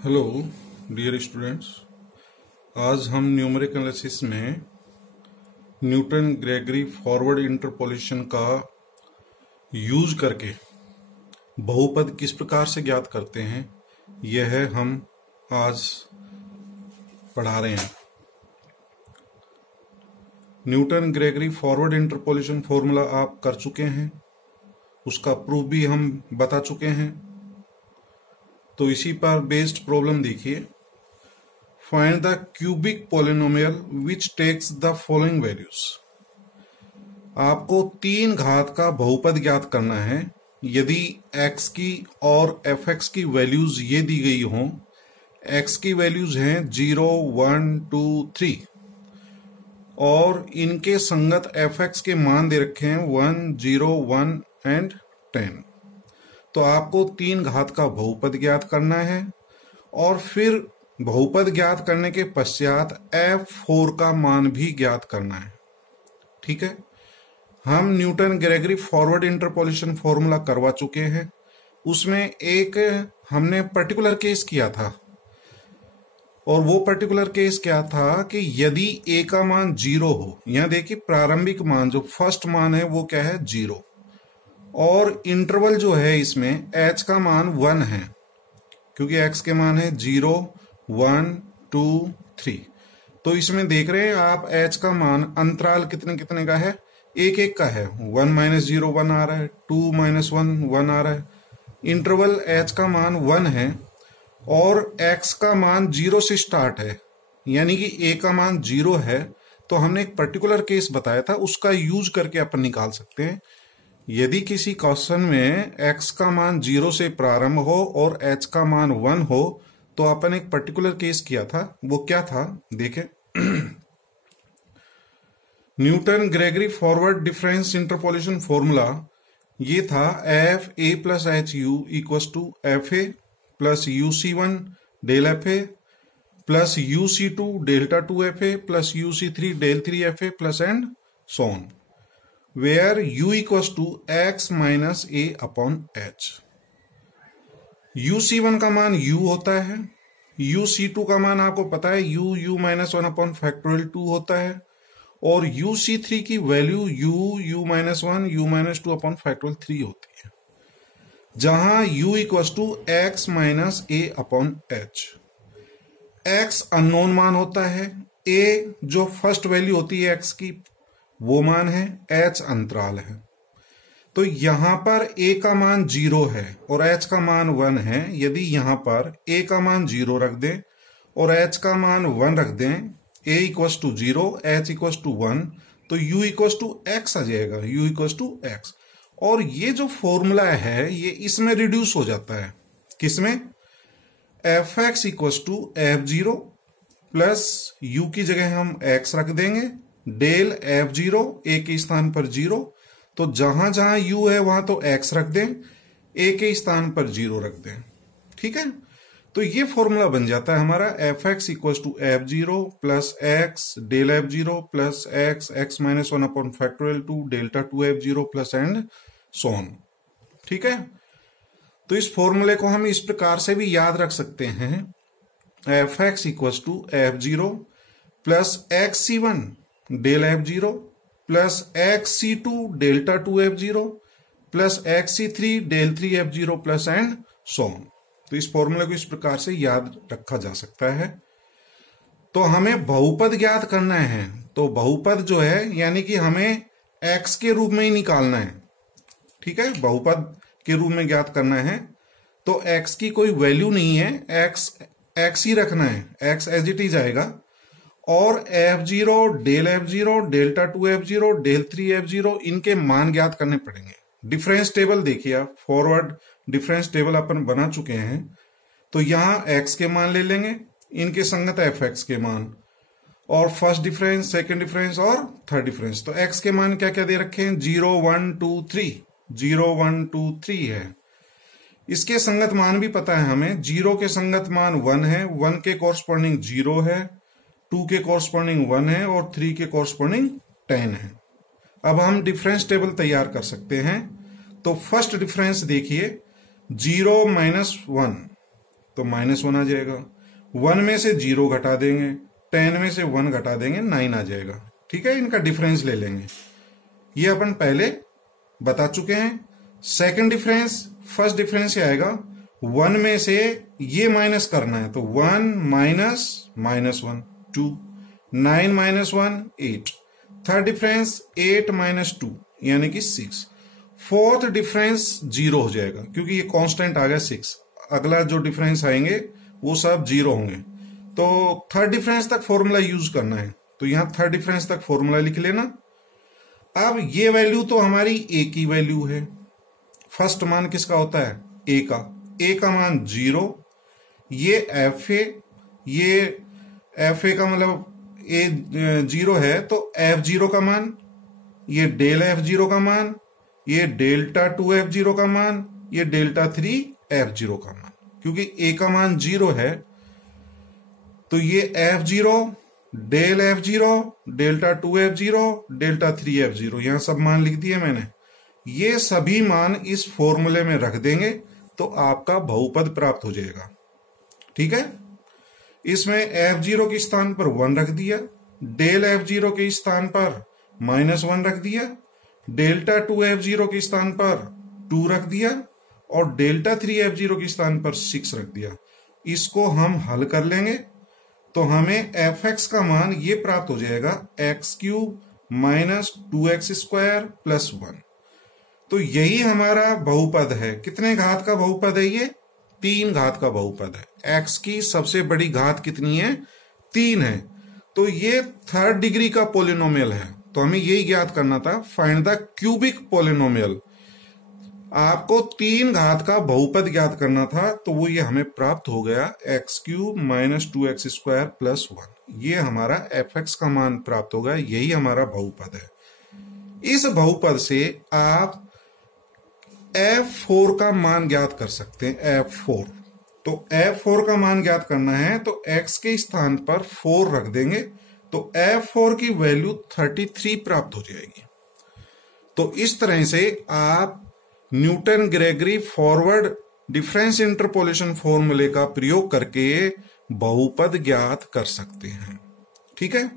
Hello dear students, आज हम numeric analysis में न्यूटन ग्रेगरी फॉरवर्ड इंटरपोलेशन का यूज करके बहुपद किस प्रकार से ज्ञात करते हैं यह हम आज पढ़ा रहे हैं। Newton Gregory forward interpolation formula आप कर चुके हैं, उसका प्रूफ भी हम बता चुके हैं। तो इसी पर बेस्ड प्रॉब्लम देखिए। Find the cubic polynomial which takes the following values. आपको 3 घात का बहुपद ज्ञात करना है। यदि x की और fx की वैल्यूज ये दी गई हों, x की वैल्यूज हैं 0, 1, 2, 3 और इनके संगत fx के मान दे रखे हैं 1, 0, 1 एंड 10। तो आपको 3 घात का बहुपद ज्ञात करना है और फिर बहुपद ज्ञात करने के पश्चात f4 का मान भी ज्ञात करना है। ठीक है, हम Newton Gregory forward interpolation formula करवा चुके हैं। उसमें एक हमने पर्टिकुलर केस किया था और वो पर्टिकुलर केस क्या था कि यदि a का मान 0 हो, यहां देखिए प्रारंभिक मान जो फर्स्ट मान है वो क्या है 0 और इंटरवल जो है इसमें h का मान 1 है, क्योंकि x के मान है 0, 1, 2, 3। तो इसमें देख रहे हैं आप h का मान अंतराल कितने कितने का है, एक एक का है। 1 - 0 1 आ रहा है, 2 - 1 1 आ रहा है। इंटरवल h का मान 1 है और x का मान 0 से स्टार्ट है, यानी कि a का मान 0 है। तो हमने एक पर्टिकुलर केस बताया था, उसका यूज करके अपन निकाल सकते हैं। यदि किसी क्वेश्चन में x का मान 0 से प्रारंभ हो और h का मान 1 हो, तो अपन एक पर्टिकुलर केस किया था। वो क्या था देखें। Newton Gregory forward difference interpolation formula ये था fa plus H U equal to fa plus UC1 del fa plus UC2 delta 2fa plus UC3 del 3fa plus and so on, where u equals to x minus a upon h। UC1 का मान u होता है, UC2 का मान आपको पता है u minus 1 upon factorial 2 होता है और UC3 की value u minus 1 u minus 2 upon factorial 3 होती है, जहां u equals to x minus a upon h। x unknown मान होता है, a जो फर्स्ट वैल्यू होती है x की वो मान है, h अंतराल है। तो यहां पर a का मान 0 है और h का मान 1 है। यदि यहां पर a का मान 0 रख दें और h का मान 1 रख दें, a equals to 0 h equals to 1, तो u इक्वल्स टू x आ जाएगा, u इक्वल्स टू x। और ये जो फॉर्मूला है ये इसमें रिड्यूस हो जाता है, किसमें, fx equals to f0 plus u की जगह हम x रख देंगे, डेल f0 a के स्थान पर 0, तो जहां जहां u है वहां तो x रख दें, a के स्थान पर 0 रख दें। ठीक है, तो ये फॉर्मूला बन जाता है हमारा fx equals to f0 plus x del f0 plus x minus 1 upon factorial 2 delta 2f0 plus and so on. ठीक है, तो इस फॉर्मूले को हम इस प्रकार से भी याद रख सकते हैं, fx equals to f0 plus xc1 del f0 plus xc2 delta 2f0 plus xc3 del 3f0 plus and so on. तो इस फॉर्मूले को इस प्रकार से याद रखा जा सकता है। तो हमें बहुपद ज्ञात करना है, तो बहुपद जो है यानी कि हमें x के रूप में ही निकालना है। ठीक है, बहुपद के रूप में ज्ञात करना है तो x की कोई वैल्यू नहीं है, x ही रखना है, x एज इट इज आएगा और f0 del f0 delta 2f0 del 3f0 इनके मान ज्ञात करने पड़ेंगे। डिफरेंस टेबल देखिए आप, फॉरवर्ड डिफरेंस टेबल अपन बना चुके हैं। तो यहां x के मान ले लेंगे, इनके संगत fx के मान, और फर्स्ट डिफरेंस, सेकंड डिफरेंस और थर्ड डिफरेंस। तो x के मान क्या क्या दे रखे हैं, 0 1 2 3, 0 1 2 3 है। इसके संगत मान भी पता है हमें, 0 के संगत मान 1 है, 1 के कोरस्पॉन्डिंग 0 है, 2 के कोरस्पॉन्डिंग 1 है और 3 के कोरस्पॉन्डिंग 10 है। अब हम डिफरेंस टेबल तैयार कर सकते हैं। तो फर्स्ट डिफरेंस देखिए 0 - 1, तो -1 आ जाएगा। 1 में से 0 घटा देंगे, 10 में से 1 घटा देंगे, 9 आ जाएगा। ठीक है, इनका डिफरेंस ले लेंगे। ये अपन पहले बता चुके हैं। सेकंड डिफरेंस, फर्स्ट डिफरेंस ये आएगा 1 में से ये माइनस करना है, तो 1 minus -1 2, 9 minus 1 8। Third difference 8 minus 2 यानी कि 6। फोर्थ डिफरेंस 0 हो जाएगा क्योंकि ये कांस्टेंट आ गया 6। अगला जो डिफरेंस आएंगे वो सब 0 होंगे। तो थर्ड डिफरेंस तक फॉर्मूला यूज करना है, तो यहां थर्ड डिफरेंस तक फॉर्मूला लिख लेना। अब ये वैल्यू तो हमारी ए की वैल्यू है। फर्स्ट मान किसका होता है? ए का। ए का मान 0, ये एफ ए, ये एफ ए का मतलब ए 0 है तो F0 का मान, ये डेल F0 का मान, ये डेल्टा 2F0 का मान, ये डेल्टा 3F0 का मान। क्योंकि ए का मान 0 है तो ये F0, del F0, delta 2F0, delta 3F0, यहां सब मान लिख दिए मैंने। ये सभी मान इस फॉर्मूले में रख देंगे तो आपका बहुपद प्राप्त हो जाएगा। ठीक है, इसमें F0 के स्थान पर 1 रख दिया, डेल F0 के स्थान पर -1 रख दिया, डेल्टा 2F0 के स्थान पर 2 रख दिया और डेल्टा 3F0 के स्थान पर 6 रख दिया। इसको हम हल कर लेंगे तो हमें fx का मान ये प्राप्त हो जाएगा x³ माइनस 2x² प्लस 1। तो यही हमारा बहुपद है। कितने घात का बहुपद है ये? 3 घात का बहुपद है। x की सबसे बड़ी घात कितनी है? 3 है। तो ये थर्ड डिग्री का पोलिनोमियल है। तो हमें यही ज्ञात करना था, फाइंड द क्यूबिक पोलिनोमियल। आपको 3 घात का बहुपद ज्ञात करना था, तो वो ये हमें प्राप्त हो गया x³ माइनस 2x² प्लस 1। ये हमारा fx का मान प्राप्त होगा, यही हमारा बहुपद है। इस बहुपद से आप f4 का मान ज्ञात कर सकते हैं। f4, तो f4 का मान ज्ञात करना है तो x के स्थान पर 4 रख देंगे तो f4 की वैल्यू 33 प्राप्त हो जाएगी। तो इस तरह से आप Newton Gregory forward difference interpolation फॉर्मूले का प्रयोग करके बहुपद ज्ञात कर सकते हैं। ठीक है,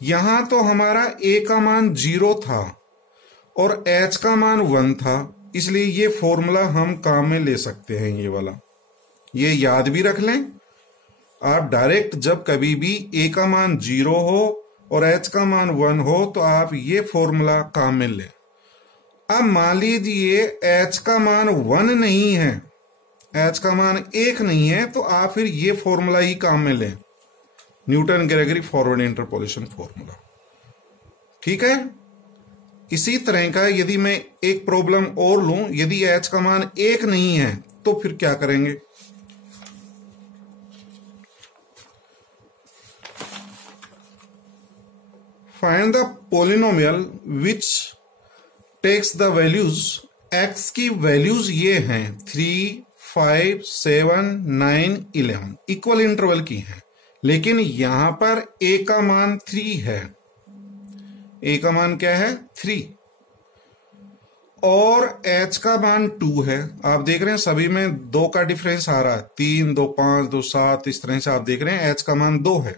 यहां तो हमारा a का मान 0 था और h का मान 1 था, इसलिए ये फॉर्मूला हम काम में ले सकते हैं। ये वाला ये याद भी रख लें। आप डायरेक्ट जब कभी भी a का मान 0 हो और h का मान 1 हो तो आप ये फॉर्मूला काम में लें। अब मान लीजिए h का मान 1 नहीं है, h का मान 1 नहीं है, तो आप फिर ये फॉर्मूला ही काम में लें, Newton Gregory forward interpolation formula. ठीक है, इसी तरह का यदि मैं एक प्रॉब्लम और लूं, यदि h का मान 1 नहीं है तो फिर क्या करेंगे? Find the polynomial which takes the values. x की वैल्यूज ये हैं 3, 5, 7, 9, 11, इक्वल इंटरवल की हैं, लेकिन यहां पर a का मान 3 है। a का मान क्या है? 3। और h का मान 2 है। आप देख रहे हैं सभी में 2 का डिफरेंस आ रहा है, 3, 2, 5, 2, 7, इस तरह से आप देख रहे हैं h का मान 2 है।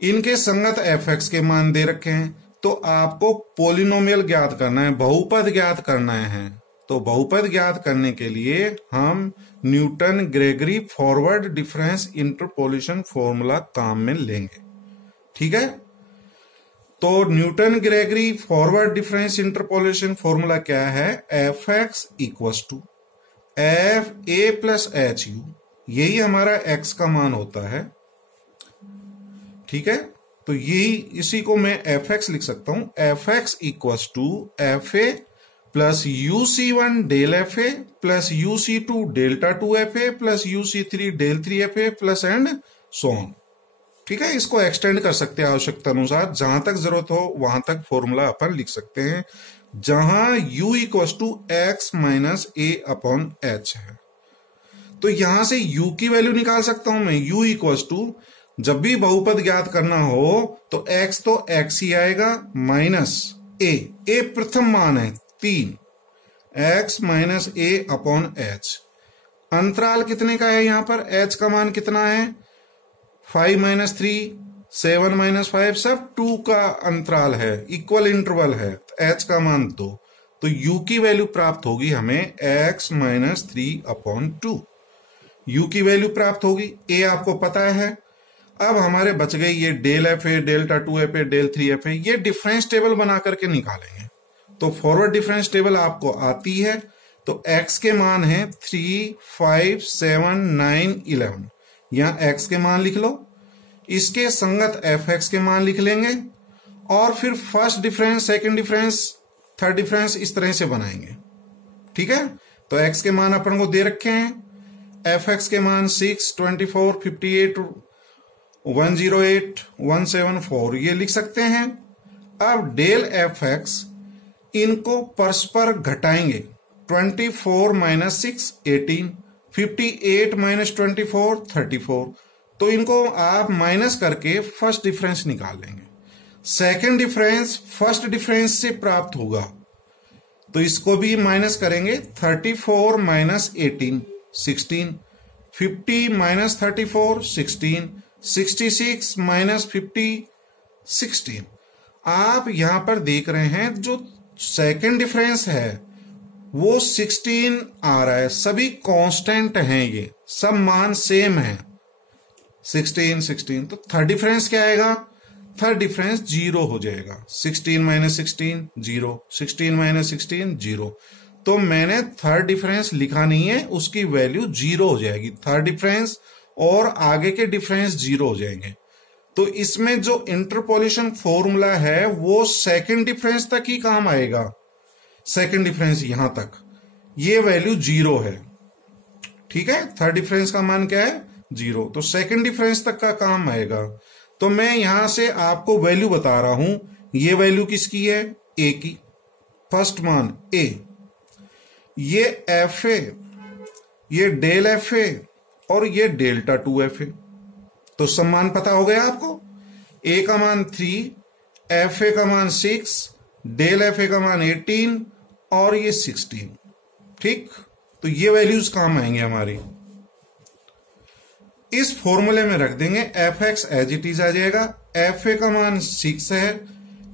इनके संगत fx के मान दे रखे हैं, तो आपको पोलिनोमियल ज्ञात करना है, बहुपद ज्ञात करना है। तो बहुपद ज्ञात करने के लिए हम Newton Gregory forward difference interpolation formula काम में लेंगे। ठीक है, तो Newton Gregory forward difference interpolation formula क्या है? fx equals to fa plus hu, यही हमारा x का मान होता है। ठीक है, तो यही, इसी को मैं fx लिख सकता हूं। fx equals to fa plus uc1 del fa plus uc2 delta 2fa plus uc3 del 3fa plus and so on. ठीक है, इसको एक्सटेंड कर सकते हैं आवश्यकता अनुसार, जहां तक जरूरत हो वहां तक फॉर्मूला अपन लिख सकते हैं, जहां u equals to x minus a upon h है। तो यहां से u की वैल्यू निकाल सकता हूं मैं। u इक्वल्स टू, जब भी बहुपद ज्ञात करना हो तो x तो x ही आएगा माइनस a प्रथम मान है 3, x minus a upon h। अंतराल कितने का है यहाँ पर, h का मान कितना है 5 - 3 7 - 5 सब 2 का अंतराल है, इक्वल इंटरवल है, h का मान 2, तो u की वैल्यू प्राप्त होगी हमें x - 3/2, u की वैल्यू प्राप्त होगी। a आपको पता है। अब हमारे बच गई ये del F A, delta 2 FA, del 3 FA, ये डिफरेंस टेबल बना करके निकालेंगे। तो फॉरवर्ड डिफरेंस टेबल आपको आती है, तो x के मान है 3 5 7 9 11, यहां x के मान लिख लो, इसके संगत fx के मान लिख लेंगे, और फिर first difference, second difference, third difference इस तरह से बनाएंगे। ठीक है, तो x के मान अपन को दे रखे हैं, fx के मान 6 24 58 108 174 ये लिख सकते हैं। अब डेल fx इनको परस्पर घटाएंगे, 24 - 6 18, 58 - 24 34, तो इनको आप माइनस करके फर्स्ट डिफरेंस निकाल लेंगे। सेकंड डिफरेंस फर्स्ट डिफरेंस से प्राप्त होगा, तो इसको भी माइनस करेंगे, 34 - 18 16, 50 - 34 16, 66 - 50 16। आप यहां पर देख रहे हैं जो सेकंड डिफरेंस है वो 16 आ रहा है, सभी कांस्टेंट हैं, ये सब मान सेम है 16 16, तो थर्ड डिफरेंस क्या आएगा, थर्ड डिफरेंस 0 हो जाएगा, 16 - 16 0, 16 - 16 0, तो मैंने थर्ड डिफरेंस लिखा नहीं है, उसकी वैल्यू 0 हो जाएगी, थर्ड डिफरेंस और आगे के डिफरेंस 0 हो जाएंगे। तो इसमें जो इंटरपोलेशन फॉर्मूला है वो सेकंड डिफरेंस तक ही काम आएगा, सेकंड डिफरेंस यहां तक, ये वैल्यू 0 है। ठीक है, थर्ड डिफरेंस का मान क्या है 0, तो सेकंड डिफरेंस तक का काम आएगा। तो मैं यहां से आपको वैल्यू बता रहा हूं, ये वैल्यू किसकी है, a की, फर्स्ट मान a, ये FA, ये डेल FA और ये डेल्टा 2 FA, तो सब मान पता हो गया आपको, a का मान 3, FA का मान 6, डेल FA का मान 18 और ये 16। ठीक, तो ये वैल्यूज काम आएंगे हमारी, इस फॉर्मूले में रख देंगे, fx एज इट इज आ जाएगा, FA का मान 6 है,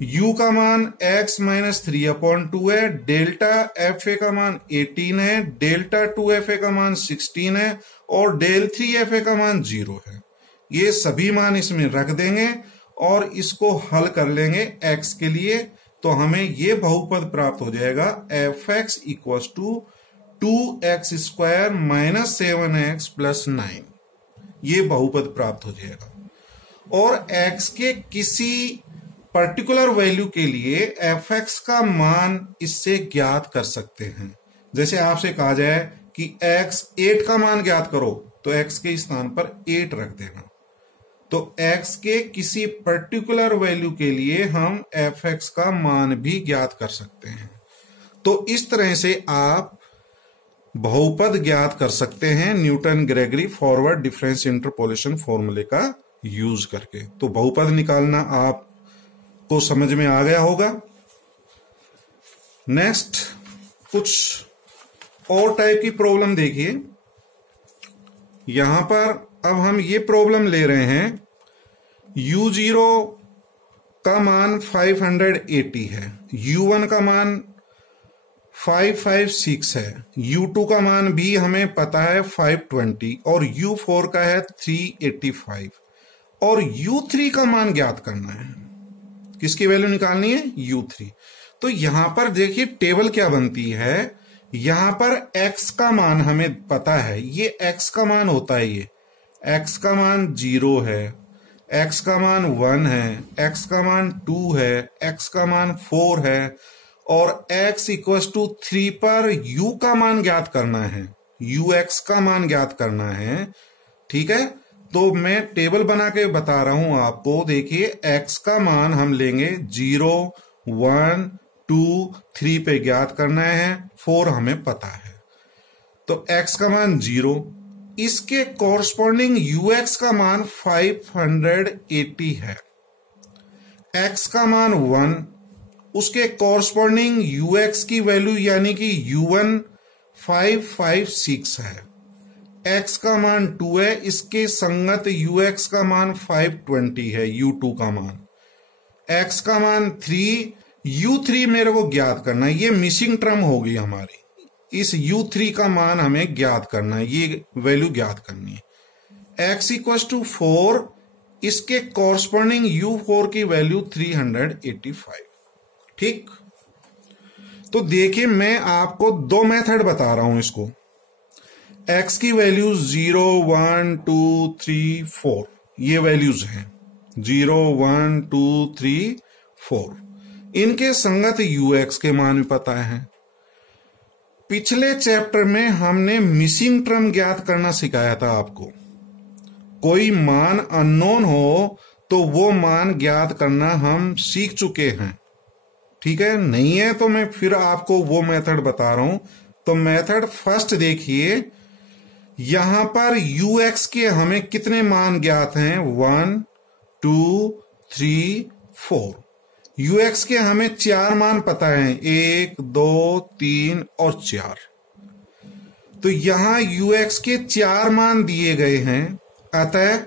u का मान x - 3/2 है, डेल्टा FA का मान 18 है, डेल्टा 2 FA का मान 16 है और डेल 3 FA का मान 0 है। ये सभी मान इसमें रख देंगे और इसको हल कर लेंगे x के लिए, तो हमें ये बहुपद प्राप्त हो जाएगा, fx = 2x² - 7x + 9, ये बहुपद प्राप्त हो जाएगा। और x के किसी पर्टिकुलर वैल्यू के लिए fx का मान इससे ज्ञात कर सकते हैं। जैसे आपसे कहा जाए कि x 8 का मान ज्ञात करो, तो x के स्थान पर 8 रख देना, तो x के किसी पर्टिकुलर वैल्यू के लिए हम fx का मान भी ज्ञात कर सकते हैं। तो इस तरह से आप बहुपद ज्ञात कर सकते हैं Newton Gregory forward difference interpolation फॉर्मूले का यूज करके। तो बहुपद निकालना आपको समझ में आ गया होगा। नेक्स्ट कुछ और टाइप की प्रॉब्लम देखिए, यहां पर अब हम ये प्रॉब्लम ले रहे हैं, u0 का मान 580 है, u1 का मान 556 है, u2 का मान भी हमें पता है 520 और u4 का है 385 और u3 का मान ज्ञात करना है। किसकी वैल्यू निकालनी है, u3। तो यहां पर देखिए टेबल क्या बनती है, यहां पर x का मान हमें पता है, ये x का मान होता है, ये x का मान 0 है, x का मान 1 है, x का मान 2 है, x का मान 4 है और x = 3 पर u का मान ज्ञात करना है, ux का मान ज्ञात करना है। ठीक है, तो मैं टेबल बना के बता रहा हूं आपको। देखिए x का मान हम लेंगे 0 1 2 3 पे ज्ञात करना है, 4 हमें पता है, तो x का मान 0, इसके कॉरस्पॉन्डिंग ux का मान 580 है, x का मान 1, उसके कॉरस्पॉन्डिंग ux की वैल्यू यानी कि u1 556 है, x का मान 2 है, इसके संगत ux का मान 520 है, u2 का मान, x का मान 3, u3 मेरे को ज्ञात करना है। ये मिसिंग टर्म होगी हमारी, इस u3 का मान हमें ज्ञात करना है, ये वैल्यू ज्ञात करनी है। x इक्वल टू 4, इसके कॉरस्पॉन्डिंग u4 की वैल्यू 385। ठीक, तो देखिए मैं आपको दो मेथड बता रहा हूं इसको। x की वैल्यू 0, 1, 2, 3, 4 ये वैल्यूज हैं, 0, 1, 2, 3, 4। इनके संगत ux के मान भी पता है। पिछले चैप्टर में हमने मिसिंग टर्म ज्ञात करना सिखाया था आपको। कोई मान अननोन हो तो वो मान ज्ञात करना हम सीख चुके हैं, ठीक है। नहीं है तो मैं फिर आपको वो मेथड बता रहा हूं। तो मेथड फर्स्ट देखिए, यहां पर ux के हमें कितने मान ज्ञात हैं, 1, 2, 3, 4। ux के हमें 4 मान पता है, 1, 2, 3 और 4। तो यहां ux के 4 मान दिए गए हैं, अतः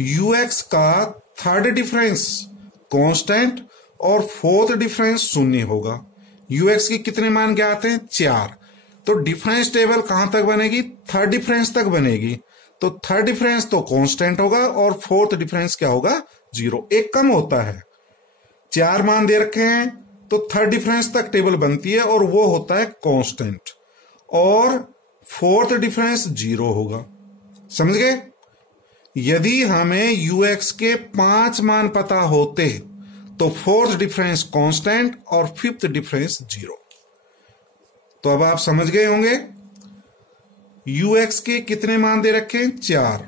ux का थर्ड डिफरेंस कांस्टेंट और फोर्थ डिफरेंस शून्य होगा। ux के कितने मान ज्ञात हैं, 4। तो डिफरेंस टेबल कहां तक बनेगी, थर्ड डिफरेंस तक बनेगी। तो थर्ड डिफरेंस तो कांस्टेंट होगा और फोर्थ डिफरेंस क्या होगा, 0, एक कम होता है। 4 मान दे रखे हैं तो थर्ड डिफरेंस तक टेबल बनती है और वो होता है कांस्टेंट, और फोर्थ डिफरेंस 0 होगा। समझ गए। यदि हमें ux के 5 मान पता होते तो फोर्थ डिफरेंस कांस्टेंट और फिफ्थ डिफरेंस 0। तो अब आप समझ गए होंगे ux के कितने मान दे रखे हैं, 4।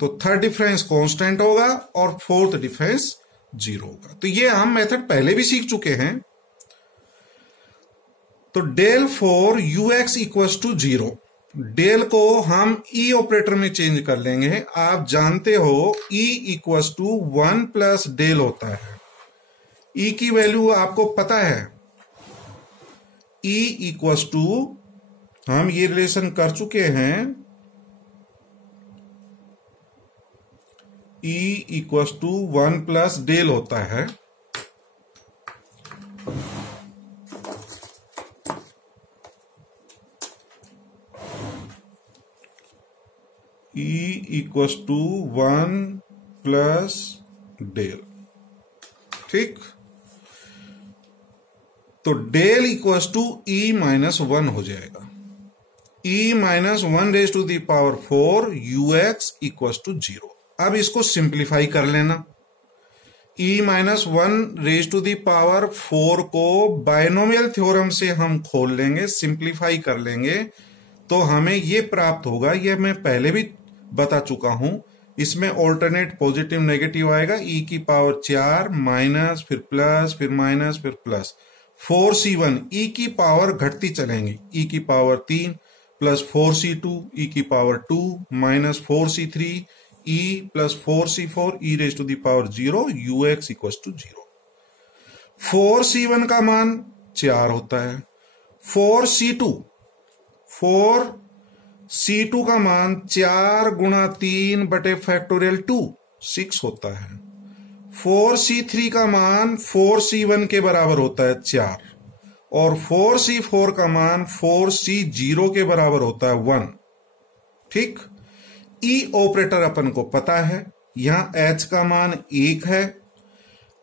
तो थर्ड डिफरेंस कांस्टेंट होगा और फोर्थ डिफरेंस 0 होगा। तो ये हम मेथड पहले भी सीख चुके हैं। तो del for ux equal to 0, del को हम ई ऑपरेटर में चेंज कर लेंगे। आप जानते हो E equal to 1 plus del होता है। ई की वैल्यू आपको पता है, ई इक्वल टू, हम ये रिलेशन कर चुके हैं, e equal to 1 plus del होता है। E equal to 1 plus del, ठीक। तो del equal to e minus 1 हो जाएगा। E minus 1 raise to the power 4 ux equal to 0। अब इसको सिंप्लीफाई कर लेना। E minus 1 raise to the power 4 को बायनोमियल थ्योरम से हम खोल लेंगे, सिंप्लीफाई कर लेंगे, तो हमें ये प्राप्त होगा। ये मैं पहले भी बता चुका हूं, इसमें ऑल्टरनेट पॉजिटिव नेगेटिव आएगा। ई की पावर 4 माइनस, फिर प्लस, फिर माइनस, फिर प्लस, 4c1 ई की पावर घटती चलेंगी, ई की पावर 3 प्लस 4c2 ई की power 2 minus 4c3 E plus 4c4 E raise to the power 0 ux equal to 0। 4c1 का मान 4 होता है। 4c2 का मान 4 गुणा 3 बटे फैक्टोरियल 2 6 होता है। 4c3 का मान 4c1 के बराबर होता है 4, और 4c4 का मान 4c0 के बराबर होता है 1, ठीक। ई ऑपरेटर अपन को पता है, यहां h का मान 1 है,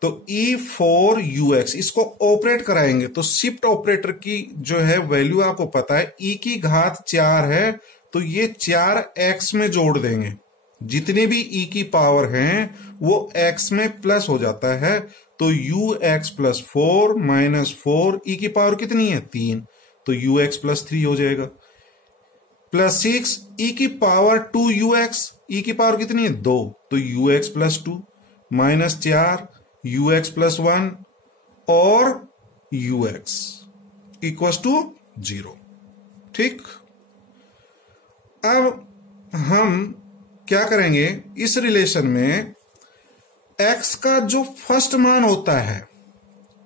तो E4ux इसको ऑपरेट कराएंगे तो शिफ्ट ऑपरेटर की जो है वैल्यू आपको पता है, e की घात 4 है, तो ये 4x में जोड़ देंगे। जितने भी e की पावर हैं वो x में प्लस हो जाता है, तो ux प्लस 4 माइनस 4, e की पावर कितनी है 3, तो ux प्लस 3 हो जाएगा। प्लस 6 e की पावर 2ux, e की पावर कितनी है 2, तो ux plus 2 minus 4 ux plus 1 और ux इक्वल टू 0, ठीक। अब हम क्या करेंगे, इस रिलेशन में x का जो फर्स्ट मान होता है,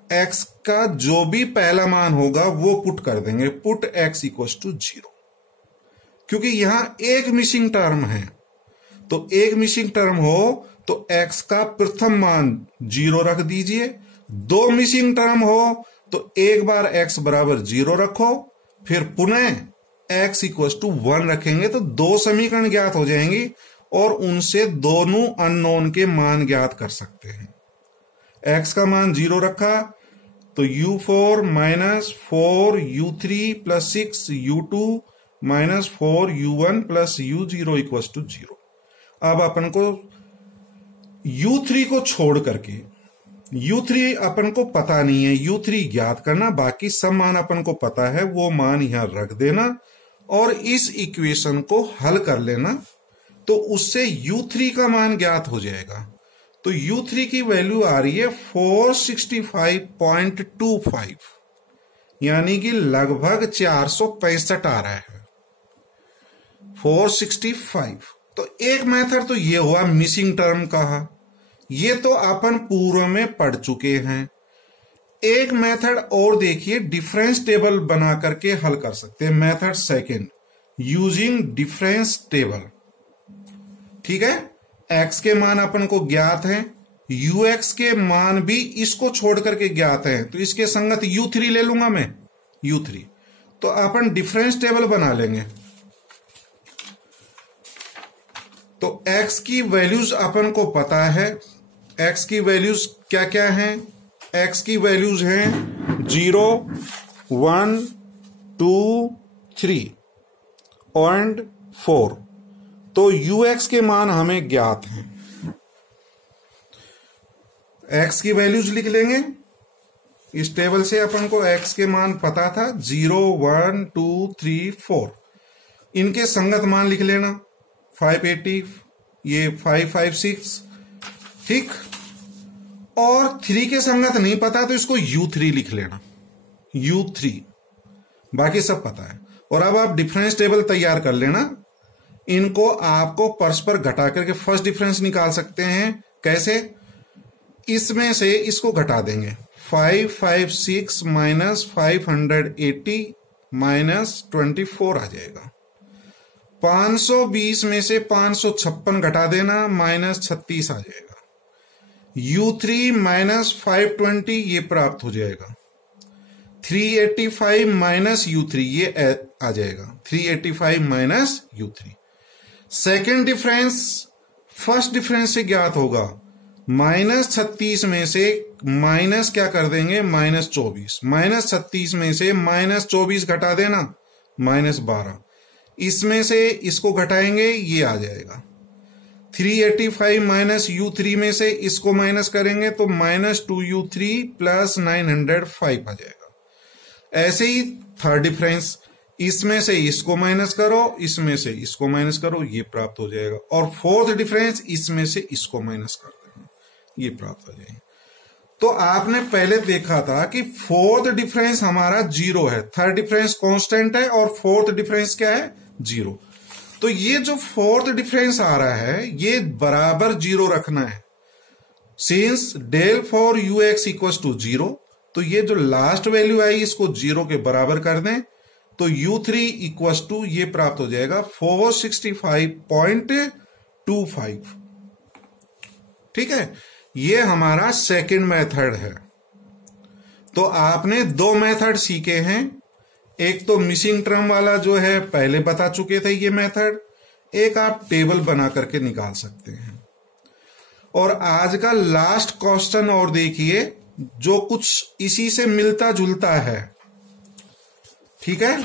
x का जो भी पहला मान होगा वो पुट कर देंगे, पुट x इक्वल टू 0। क्योंकि यहां एक मिसिंग टर्म है। तो एक मिसिंग टर्म हो तो x का प्रथम मान 0 रख दीजिए, दो मिसिंग टर्म हो तो एक बार x बराबर 0 रखो, फिर पुनः x इक्वल टू 1 रखेंगे तो दो समीकरण ज्ञात हो जाएंगी और उनसे दोनों अननोन के मान ज्ञात कर सकते हैं। x का मान 0 रखा तो u4 minus 4u3 plus 6u2 minus 4u1 plus u0 equal to 0। अब अपन को u3 को छोड़ करके, u3 अपन को पता नहीं है, u3 ज्ञात करना, बाकी सब मान अपन को पता है, वो मान यहां रख देना और इस इक्वेशन को हल कर लेना, तो उससे u3 का मान ज्ञात हो जाएगा। तो u3 की वैल्यू आ रही है 465.25, यानी कि लगभग 465 आ रहा है, 465। तो एक मेथड तो ये हुआ मिसिंग टर्म का, ये तो अपन पूर्व में पढ़ चुके हैं। एक मेथड और देखिए, डिफरेंस टेबल बना करके हल कर सकते हैं। Method second, using difference table. ठीक है, x के मान अपन को ज्ञात हैं, ux के मान भी इसको छोड़ करके ज्ञात हैं, तो इसके संगत u3 ले लूंगा मैं, u3। तो अपन डिफरेंस टेबल बना लेंगे। तो x की वैल्यूज अपन को पता है, x की वैल्यूज क्या क्या हैं? x की वैल्यूज हैं 0, 1, 2, 3 और 4। तो ux के मान हमें ज्ञात हैं, x की वैल्यूज लिख लेंगे। इस टेबल से अपन को x के मान पता था, 0, 1, 2, 3, 4। इनके संगत मान लिख लेना, 580, ये 556, ठीक। और 3 के संगत नहीं पता तो इसको u3 लिख लेना, u3, बाकी सब पता है। और अब आप डिफरेंस टेबल तैयार कर लेना। इनको आपको परस्पर घटा करके फर्स्ट डिफरेंस निकाल सकते हैं। कैसे? इसमें से इसको घटा देंगे, 556 माइनस 580 माइनस 24 आ जाएगा। 520 में से 556 घटा देना, माइनस 36 आ जाएगा। u3 माइनस 520 ये प्राप्त हो जाएगा। 385 माइनस u3 ये आ जाएगा, 385 minus u3। Second difference first difference से ज्ञात होगा, माइनस 36 में से माइनस क्या कर देंगे, माइनस 24, माइनस 36 में से माइनस 24 घटा देना, माइनस 12। इसमें से इसको घटाएंगे, ये आ जाएगा। 385 माइनस u3 में से इसको माइनस करेंगे तो माइनस 2u3 प्लस 905 आ जाएगा। ऐसे ही थर्ड डिफरेंस, इसमें से इसको माइनस करो, इसमें से इसको माइनस करो, ये प्राप्त हो जाएगा। और फोर्थ डिफरेंस, इसमें से इसको माइनस कर देंगे, ये प्राप्त हो जाएगा। तो आपने पहले देखा था कि फोर्थ डिफरेंस हमारा 0 है, थर्ड डिफरेंस कांस्टेंट है और फोर्थ डिफरेंस क्या है, 0। तो ये जो फोर्थ डिफरेंस आ रहा है ये बराबर 0 रखना है। Since del for ux equal to 0, तो ये जो लास्ट वैल्यू आई इसको 0 के बराबर कर दें, तो u3 इक्वल टू ये प्राप्त हो जाएगा 465.25। ठीक है, ये हमारा सेकंड मेथड है। तो आपने दो मेथड सीखे हैं, एक तो मिसिंग टर्म वाला जो है पहले बता चुके थे ये मेथड, एक आप टेबल बना करके निकाल सकते हैं। और आज का लास्ट क्वेश्चन और देखिए, जो कुछ इसी से मिलता जुलता है। ठीक है,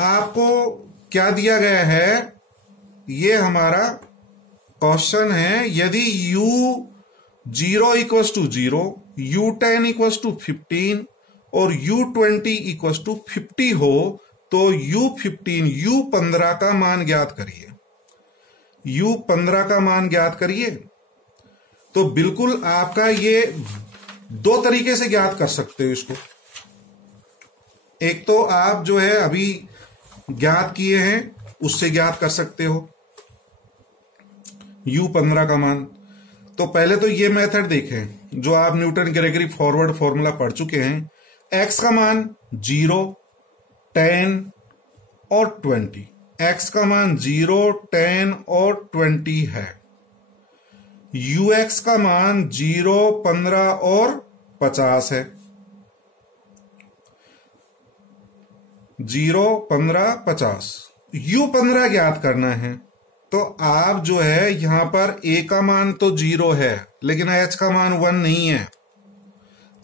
आपको क्या दिया गया है, ये हमारा क्वेश्चन है, यदि u0 equal to 0, u10 equal to 15 और u20 इक्वल टू 50 हो तो u15 u15 का मान ज्ञात करिए, u15 का मान ज्ञात करिए। तो बिल्कुल आपका ये दो तरीके से ज्ञात कर सकते हो इसको। एक तो आप जो है अभी ज्ञात किए हैं उससे ज्ञात कर सकते हो u15 का मान। तो पहले तो ये मेथड देखें जो आप न्यूटन ग्रेगरी फॉरवर्ड फॉर्मूला पढ़ चुके हैं। x का मान 0, 10, और 20। x का मान 0, 10 और 20 है। ux का मान 0, 15 और 50 है। 0, 15, 50। u15 ज्ञात करना है। तो आप जो है यहां पर a का मान तो 0 है, लेकिन h का मान 1 नहीं है।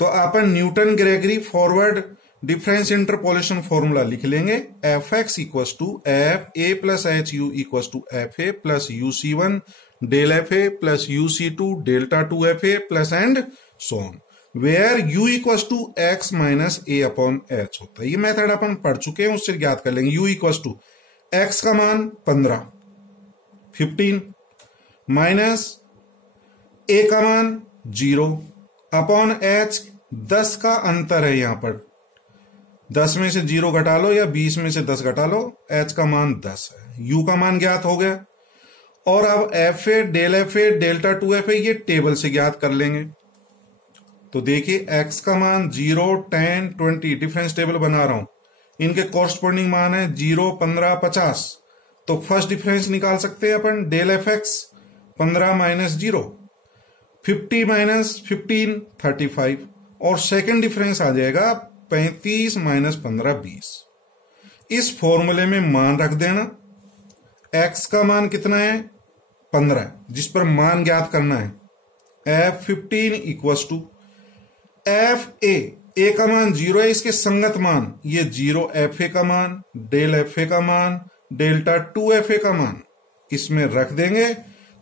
तो अपन Newton Gregory forward difference interpolation formula लिख लेंगे। F x equals to F a plus H u equals to F a plus u c one del F a plus u c two delta two F a plus and so on, where u equals to x minus a upon h होता है। ये method अपन पढ़ चुके हैं, उससे ज्ञात कर लेंगे। u इक्वस टू एक्स का मान 15 माइनस ए का मान 0 अपॉन एच 10 का अंतर है। यहां पर 10 में से 0 घटा लो या 20 में से 10 घटा लो, h का मान 10 है। u का मान ज्ञात हो गया। और अब F A del F A delta two F A ये टेबल से ज्ञात कर लेंगे। तो देखिए x का मान 0, 10, 20 डिफरेंस टेबल बना रहा हूं, इनके कॉरस्पॉन्डिंग मान है 0, 15, 50। तो फर्स्ट डिफरेंस निकाल सकते हैं अपन, del f x 15 minus 0, 50 minus 15 35। और सेकंड डिफरेंस आ जाएगा 35 माइनस 15 20। इस फॉर्मूले में मान रख देना। x का मान कितना है 15, जिस पर मान ज्ञात करना है। f15 equals to F A का मान 0 है, इसके संगत मान ये 0 एफ ए का मान डेल एफ ए का मान डेल्टा 2 एफ ए का मान इसमें रख देंगे।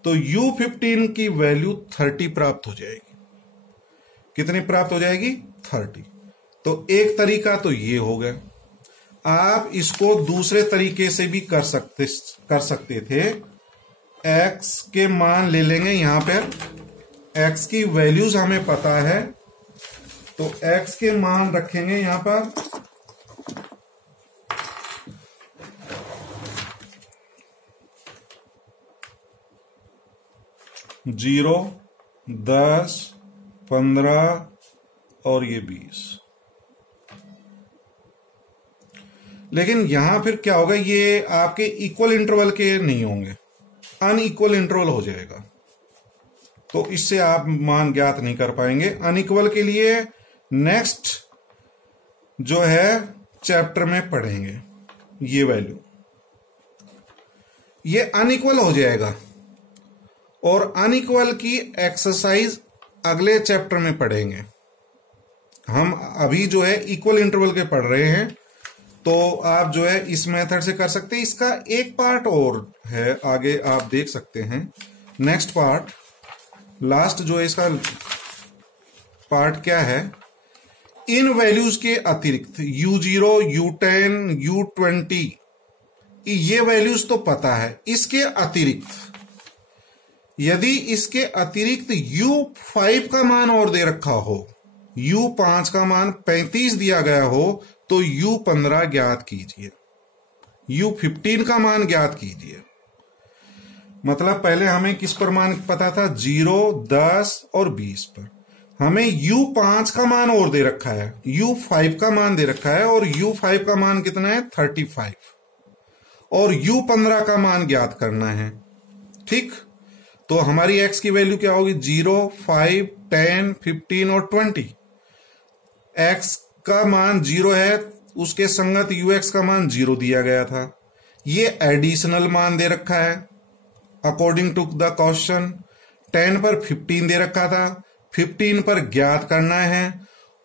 तो u15 की वैल्यू 30 प्राप्त हो जाएगी। कितनी प्राप्त हो जाएगी 30। तो एक तरीका तो ये हो गया। आप इसको दूसरे तरीके से भी कर सकते थे। x के मान ले लेंगे, यहां पर x की वैल्यूज हमें पता है, तो x के मान रखेंगे यहां पर 0, 10, 15 और ये 20। लेकिन यहां फिर क्या होगा, ये आपके इक्वल इंटरवल के नहीं होंगे, अनइक्वल इंटरवल हो जाएगा। तो इससे आप मान ज्ञात नहीं कर पाएंगे। अनइक्वल के लिए नेक्स्ट जो है चैप्टर में पढ़ेंगे ये वैल्यू। ये अनइक्वल हो जाएगा और अनइक्वल की एक्सरसाइज अगले चैप्टर में पढ़ेंगे। हम अभी जो है इक्वल इंटरवल के पढ़ रहे हैं, तो आप जो है इस मेथड से कर सकते हैं। इसका एक पार्ट और है, आगे आप देख सकते हैं। नेक्स्ट पार्ट, लास्ट जो है इसका पार्ट क्या है, इन वैल्यूज के अतिरिक्त u0, u10, u20 ये वैल्यूज तो पता है। इसके अतिरिक्त यदि इसके अतिरिक्त u5 का मान और दे रखा हो, u5 का मान 35 दिया गया हो, तो u15 ज्ञात कीजिए, u15 का मान ज्ञात कीजिए। मतलब पहले हमें किस पर मान पता था, 0, 10 और 20 पर। हमें u5 का मान और दे रखा है, u5 का मान दे रखा है, और u5 का मान कितना है 35, और u15 का मान ज्ञात करना है। ठीक, तो हमारी x की वैल्यू क्या होगी, 0, 5, 10, 15 और 20। x का मान 0 है, उसके संगत ux का मान 0 दिया गया था। ये एडिशनल मान दे रखा है अकॉर्डिंग टू द क्वेश्चन। 10 पर 15 दे रखा था, 15 पर ज्ञात करना है,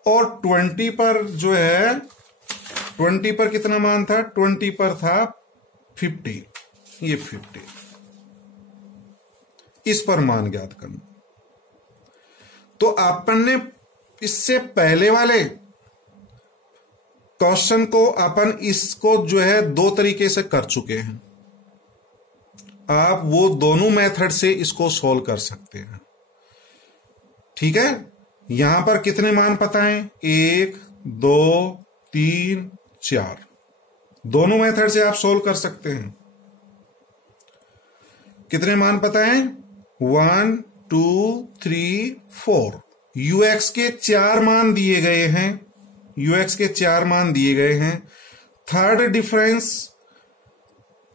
और 20 पर जो है 20 पर कितना मान था, 20 पर था 50, ये 50, इस पर मान ज्ञात करना। तो अपन ने इससे पहले वाले क्वेश्चन को अपन इसको जो है 2 तरीके से कर चुके हैं। आप वो दोनों मेथड से इसको सॉल्व कर सकते हैं। ठीक है, यहां पर कितने मान पता है, 1, 2, 3, 4। दोनों मेथड से आप सॉल्व कर सकते हैं। कितने मान पता है, 1, 2, 3, 4। ux के 4 मान दिए गए हैं, ux के 4 मान दिए गए हैं। थर्ड डिफरेंस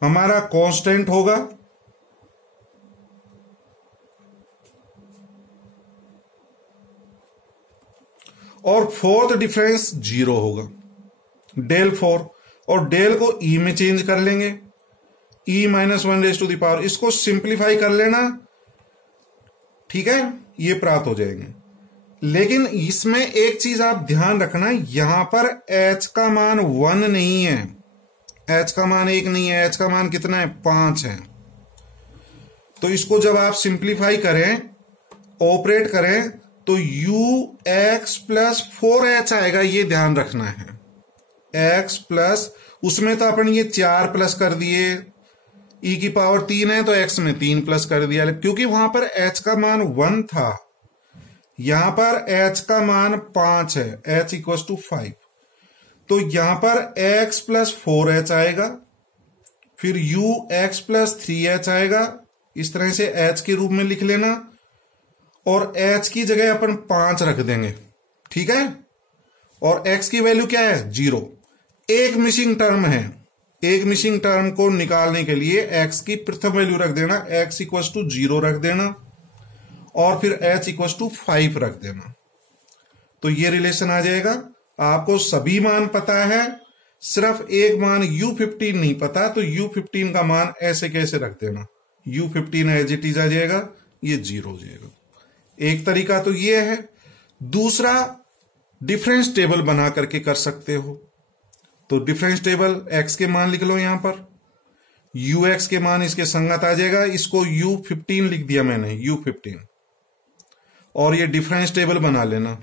हमारा कांस्टेंट होगा, और फोर्थ डिफरेंस 0 होगा, डेल 4, और डेल को ई में चेंज कर लेंगे, e minus 1 raise to the power, इसको सिंप्लीफाई कर लेना, ठीक है, ये प्राप्त हो जाएंगे। लेकिन इसमें एक चीज आप ध्यान रखना, यहां पर h का मान 1 नहीं है, h का मान 1 नहीं है, h का मान कितना है, 5 है। तो इसको जब आप सिंप्लीफाई करें, ऑपरेट करें, तो ux प्लस 4h आएगा, ये ध्यान रखना है। x प्लस, उसमें तो अपन ये 4 प्लस कर दिए, e की पावर 3 है तो x में 3 प्लस कर दिया, क्योंकि वहां पर h का मान 1 था, यहां पर h का मान 5 है, h इक्वल टू 5, तो यहां पर x प्लस 4h आएगा, फिर ux प्लस 3h आएगा, इस तरह से h के रूप में लिख लेना, और h की जगह अपन 5 रख देंगे, ठीक है, और x की वैल्यू क्या है, 0। एक मिसिंग टर्म है, एक मिसिंग टर्म को निकालने के लिए x की प्रथम वैल्यू रख देना, x इक्वल टू 0 रख देना, और फिर h इक्वल टू 5 रख देना, तो ये रिलेशन आ जाएगा। आपको सभी मान पता है, सिर्फ एक मान u15 नहीं पता, तो u15 का मान ऐसे कैसे रख देना, u15 एज इट इज आ जाएगा, ये 0 हो जाएगा। एक तरीका तो ये है। दूसरा, डिफरेंस टेबल बना करके कर सकते हो, तो डिफरेंस टेबल x के मान लिख लो, यहां पर ux के मान इसके संगत आ जाएगा, इसको u15 लिख दिया मैंने, u15, और ये डिफरेंस टेबल बना लेना,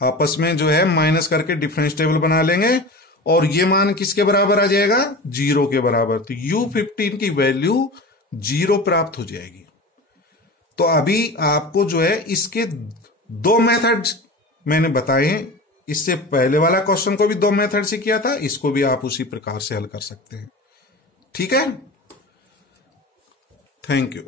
आपस में जो है माइनस करके डिफरेंस टेबल बना लेंगे, और ये मान किसके बराबर आ जाएगा, 0 के बराबर, तो u15 की वैल्यू 0 प्राप्त हो जाएगी। तो अभी आपको जो है इसके 2 मेथड्स मैंने बताए, इससे पहले वाला क्वेश्चन को भी 2 मेथड से किया था, इसको भी आप उसी प्रकार से हल कर सकते हैं, ठीक है। Thank you.